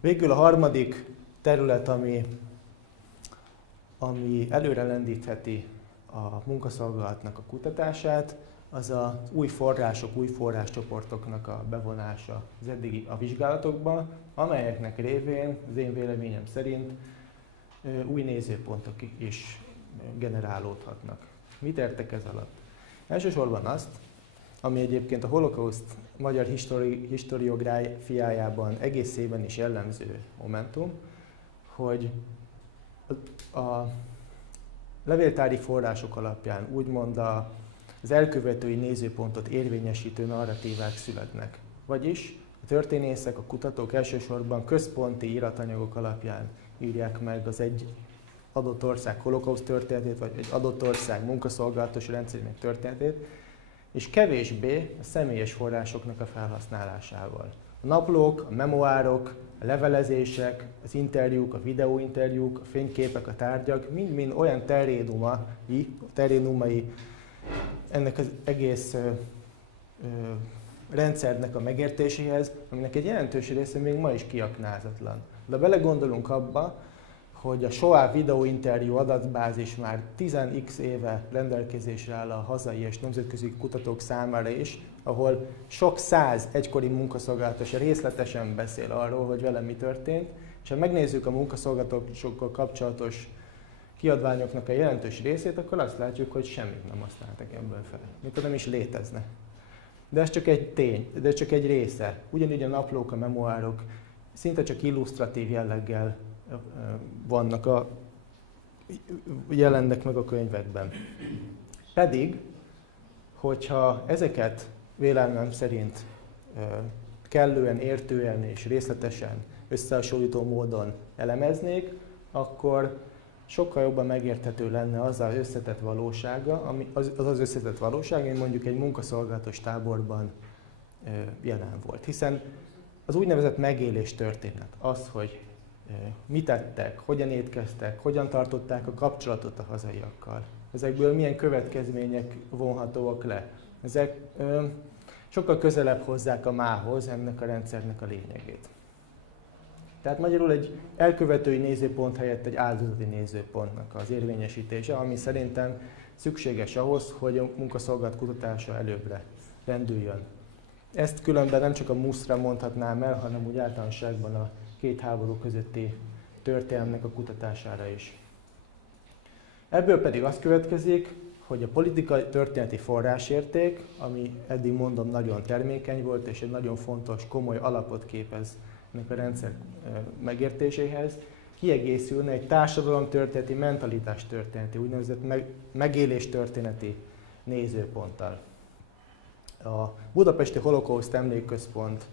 Végül a harmadik terület, ami előre lendítheti a munkaszolgálatnak a kutatását, az az új források, új forráscsoportoknak a bevonása az eddigi a vizsgálatokba, amelyeknek révén az én véleményem szerint új nézőpontok is generálódhatnak. Mit értek ez alatt? Elsősorban azt, ami egyébként a holokauszt magyar historiográfiájában egészében is jellemző momentum, hogy a levéltári források alapján úgymond az elkövetői nézőpontot érvényesítő narratívák születnek. Vagyis a történészek, a kutatók elsősorban központi iratanyagok alapján írják meg az egy adott ország holokauszt történetét, vagy egy adott ország munkaszolgálatos rendszerének történetét, és kevésbé a személyes forrásoknak a felhasználásával. A naplók, a memoárok, a levelezések, az interjúk, a videóinterjúk, a fényképek, a tárgyak mind-mind olyan terénumai ennek az egész rendszernek a megértéséhez, aminek egy jelentős része még ma is kiaknázatlan. De belegondolunk abba, hogy a SOA videóinterjú adatbázis már 10x éve rendelkezésre áll a hazai és nemzetközi kutatók számára is, ahol sok száz egykori munkaszolgálatos részletesen beszél arról, hogy vele mi történt, és ha megnézzük a munkaszolgálatokkal kapcsolatos kiadványoknak a jelentős részét, akkor azt látjuk, hogy semmit nem használtak ebből fel, mint nem is létezne. De ez csak egy tény, de ez csak egy része. Ugyanígy a naplók, a memoárok szinte csak illusztratív jelleggel jelennek meg a könyvekben. Pedig, hogyha ezeket véleményem szerint kellően, értően és részletesen összehasonlító módon elemeznék, akkor sokkal jobban megérthető lenne az az összetett valósága, az összetett valóság, ami mondjuk egy munkaszolgálatos táborban jelen volt. Hiszen az úgynevezett megélés történet, az, hogy mit tettek, hogyan étkeztek, hogyan tartották a kapcsolatot a hazaiakkal, ezekből milyen következmények vonhatóak le. Ezek sokkal közelebb hozzák a mához ennek a rendszernek a lényegét. Tehát magyarul egy elkövetői nézőpont helyett egy áldozati nézőpontnak az érvényesítése, ami szerintem szükséges ahhoz, hogy a munkaszolgálat kutatása előbbre rendüljön. Ezt különben nem csak a MUSZ-ra mondhatnám el, hanem úgy általánosságban a két háború közötti történelmnek a kutatására is. Ebből pedig az következik, hogy a politikai történeti forrásérték, ami eddig mondom nagyon termékeny volt, és egy nagyon fontos, komoly alapot képez ennek a rendszer megértéséhez, kiegészülne egy társadalomtörténeti, mentalitástörténeti, úgynevezett megéléstörténeti nézőponttal. A Budapesti Holokauszt Emlékközpont,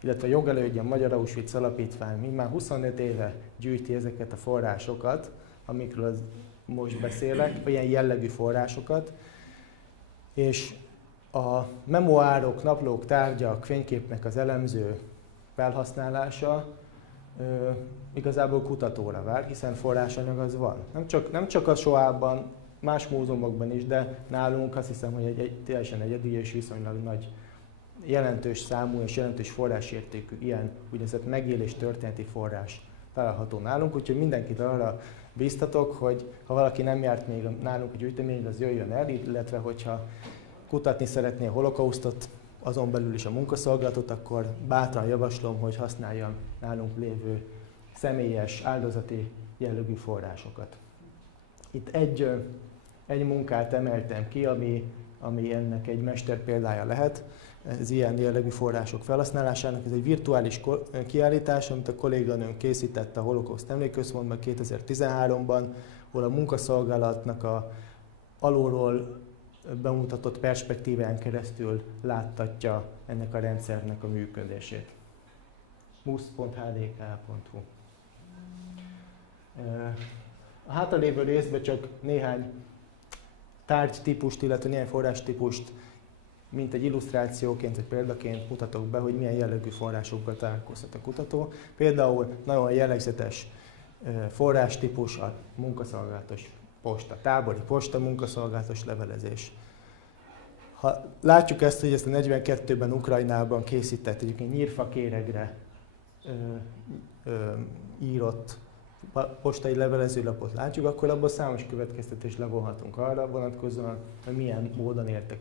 illetve a jogelődje a Magyar Auschwitz Alapítvány már 25 éve gyűjti ezeket a forrásokat, amikről most beszélek, ilyen jellegű forrásokat, és a memoárok, naplók, tárgyak, fényképnek az elemző felhasználása igazából kutatóra vár, hiszen forrásanyag az van. Nem csak a SOA-ban, más múzeumokban is, de nálunk azt hiszem, hogy egy teljesen egyedi és viszonylag nagy, jelentős számú és jelentős forrásértékű ilyen úgynevezett megélés történeti forrás található nálunk, úgyhogy mindenkit arra bíztatok, hogy ha valaki nem járt még nálunk a gyűjteményre, az jöjjön el, illetve hogyha kutatni szeretné a holokausztot, azon belül is a munkaszolgálatot, akkor bátran javaslom, hogy használjam nálunk lévő személyes, áldozati jellegű forrásokat. Itt egy munkát emeltem ki, ami ennek egy mesterpéldája lehet. Ez ilyen jellegű források felhasználásának. Ez egy virtuális kiállítás, amit a kolléganőm készített a Holokauszt Emlékközpontban 2013-ban, ahol a munkaszolgálatnak a alulról bemutatott perspektíván keresztül láttatja ennek a rendszernek a működését. musz.hdk.hu. A hátralévő részben csak néhány tárgytípust, illetve néhány forrástípust, mint egy illusztrációként vagy példaként mutatok be, hogy milyen jellegű forrásokkal találkozhat a kutató. Például nagyon jellegzetes forrástípus a munkaszolgálatos posta, tábori posta, munkaszolgálatos levelezés. Ha látjuk ezt, hogy ezt a 42-ben Ukrajnában készített egyébként nyírfakéregre írott postai levelezőlapot látjuk, akkor abból számos következtetést levonhatunk arra vonatkozóan, hogy milyen módon éltek,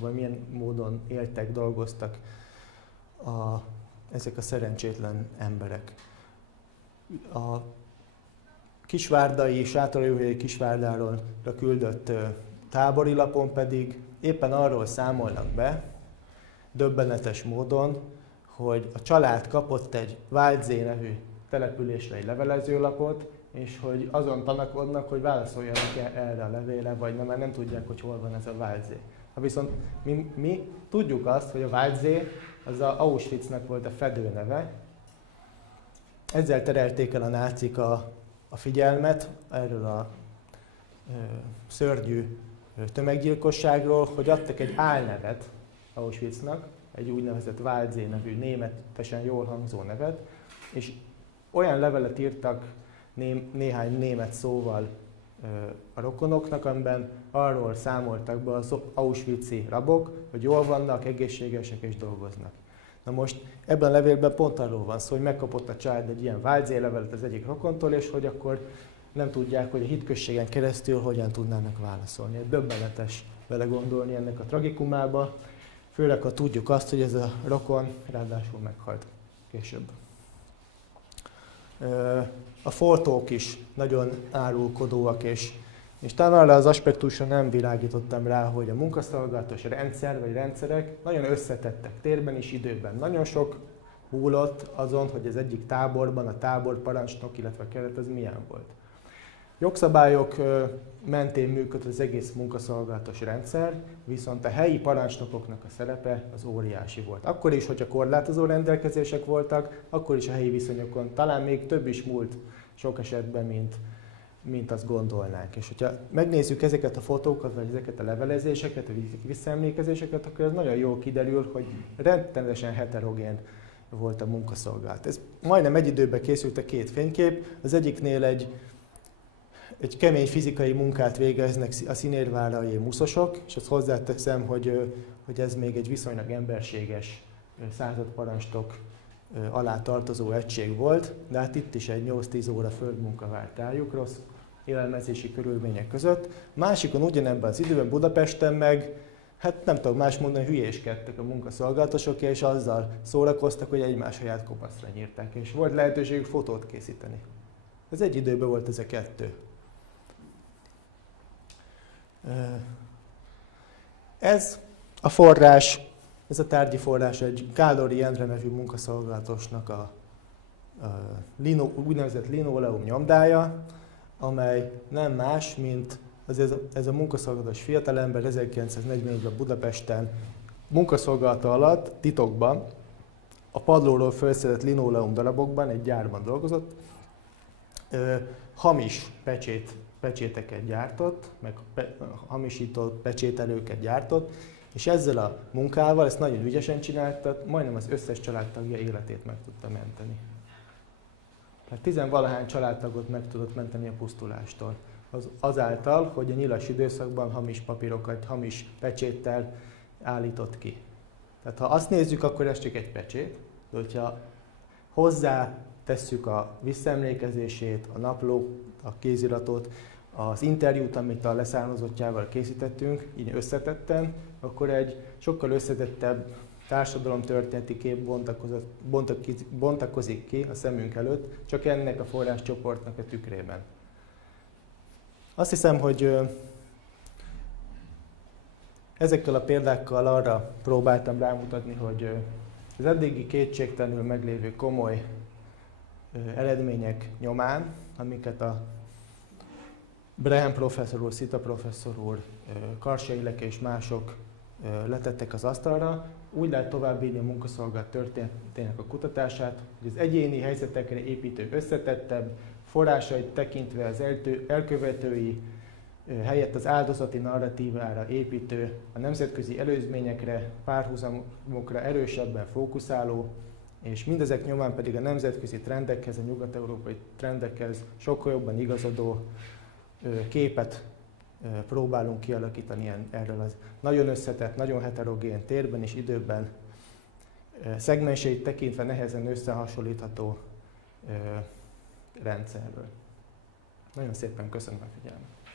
vagy milyen módon éltek, dolgoztak ezek a szerencsétlen emberek. A kisvárdai, Sátoraljóhelyi Kisvárdáról küldött tábori lapon pedig éppen arról számolnak be, döbbenetes módon, hogy a család kapott egy Váldzé nevű településre egy levelezőlapot, és hogy azon tanakodnak, hogy válaszoljanak erre a levélre, vagy mert nem tudják, hogy hol van ez a Váldzé. Ha viszont mi tudjuk azt, hogy a Váldzé az a Auschwitznak volt a fedőneve. Ezzel terelték el a nácik a figyelmet erről a szörnyű tömeggyilkosságról, hogy adtak egy álnevet Auschwitznak, egy úgynevezett Váldzé nevű németesen jól hangzó nevet, és olyan levelet írtak néhány német szóval a rokonoknak, amiben arról számoltak be az auschwitzi rabok, hogy jól vannak, egészségesek és dolgoznak. Na most ebben a levélben pont arról van szó, hogy megkapott a család egy ilyen Váldzé levelet az egyik rokontól, és hogy akkor nem tudják, hogy a hitközségen keresztül hogyan tudnának válaszolni. Döbbenetes belegondolni ennek a tragikumába, főleg ha tudjuk azt, hogy ez a rokon ráadásul meghalt később. A fotók is nagyon árulkodóak, és talán arra az aspektusra nem világítottam rá, hogy a munkaszolgálatos rendszer vagy rendszerek nagyon összetettek térben és időben. Nagyon sok múlott azon, hogy az egyik táborban a táborparancsnok, illetve a keret az milyen volt. Jogszabályok mentén működött az egész munkaszolgálatos rendszer, viszont a helyi parancsnokoknak a szerepe az óriási volt. Akkor is, hogyha korlátozó rendelkezések voltak, akkor is a helyi viszonyokon talán még több is múlt sok esetben, mint azt gondolnánk. És hogyha megnézzük ezeket a fotókat, vagy ezeket a levelezéseket, vagy visszaemlékezéseket, akkor ez nagyon jól kiderül, hogy rettenetesen heterogén volt a munkaszolgálat. Ez majdnem egy időben készült a két fénykép, az egyiknél egy kemény fizikai munkát végeznek a színérvárai muszosok, és azt hozzáteszem, hogy ez még egy viszonylag emberséges századparancsnok alá tartozó egység volt, de hát itt is egy 8-10 óra földmunka várt rájuk rossz élelmezési körülmények között. Másikon ugyanebben az időben Budapesten meg, hát nem tudok más mondani, hülyéskedtek a munkaszolgálatosok, és azzal szórakoztak, hogy egymás helyát kopaszra nyírták, és volt lehetőségük fotót készíteni. Ez egy időben volt ez a kettő. Ez a forrás, ez a tárgyi forrás egy Kálori Endre nevű munkaszolgálatosnak a úgynevezett linoleum nyomdája, amely nem más, mint ez a munkaszolgálatos fiatalember 1944-ben Budapesten munkaszolgálata alatt titokban a padlóról felszedett linoleum darabokban egy gyárban dolgozott, hamis pecséteket gyártott, meg hamisított pecsételőket gyártott, és ezzel a munkával, ezt nagyon ügyesen csinálta, majdnem az összes családtagja életét meg tudta menteni. Tehát 10-valahány családtagot meg tudott menteni a pusztulástól. Azáltal, hogy a nyilas időszakban hamis papírokat, hamis pecséttel állított ki. Tehát ha azt nézzük, akkor ez csak egy pecsét, de hogyha hozzá tesszük a visszaemlékezését, a napló, a kéziratot, az interjút, amit a leszármazottjával készítettünk, így összetetten, akkor egy sokkal összetettebb társadalomtörténeti kép bontakozik ki a szemünk előtt, csak ennek a forráscsoportnak a tükrében. Azt hiszem, hogy ezekkel a példákkal arra próbáltam rámutatni, hogy az eddigi kétségtelenül meglévő komoly eredmények nyomán, amiket a Brehen professzor úr, Szita professzor úr, Karsai Leke és mások letettek az asztalra, úgy lehet továbbvinni a munkaszolgálat történetének a kutatását, hogy az egyéni helyzetekre építő összetettebb, forrásait tekintve az elkövetői helyett az áldozati narratívára építő, a nemzetközi előzményekre, párhuzamokra erősebben fókuszáló, és mindezek nyomán pedig a nemzetközi trendekhez, a nyugat-európai trendekhez sokkal jobban igazodó képet próbálunk kialakítani erről az nagyon összetett, nagyon heterogén térben és időben szegmenseit tekintve nehezen összehasonlítható rendszerről. Nagyon szépen köszönöm a figyelmet!